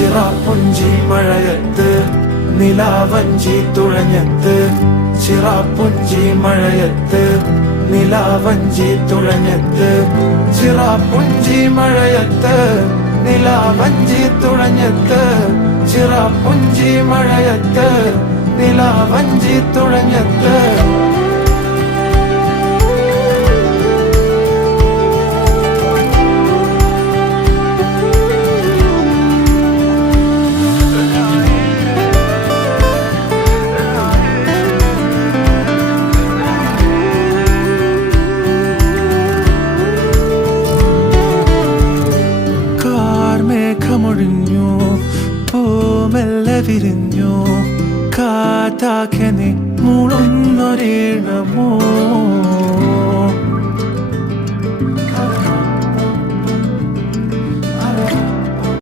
ചിറാപ്പുഞ്ചി മഴയത്ത് നിലാവഞ്ചി തുഴഞ്ഞത്ത്, ചിറാപ്പുഞ്ചി മഴയത്ത് നിലാവഞ്ചി തുഴഞ്ഞത്ത്, ചിറാപ്പുഞ്ചി മഴയത്ത് നിലാവഞ്ചി തുഴഞ്ഞത്ത്, ചിറാപ്പുഞ്ചി മഴയത്ത് നിലാവഞ്ചി തുഴഞ്ഞത്ത്. മേഘമൊഴിഞ്ഞു, പൂമെല്ലെ വിരിഞ്ഞു, കാറ്റാകെ നീ മൂളുന്നൊരീണമോ.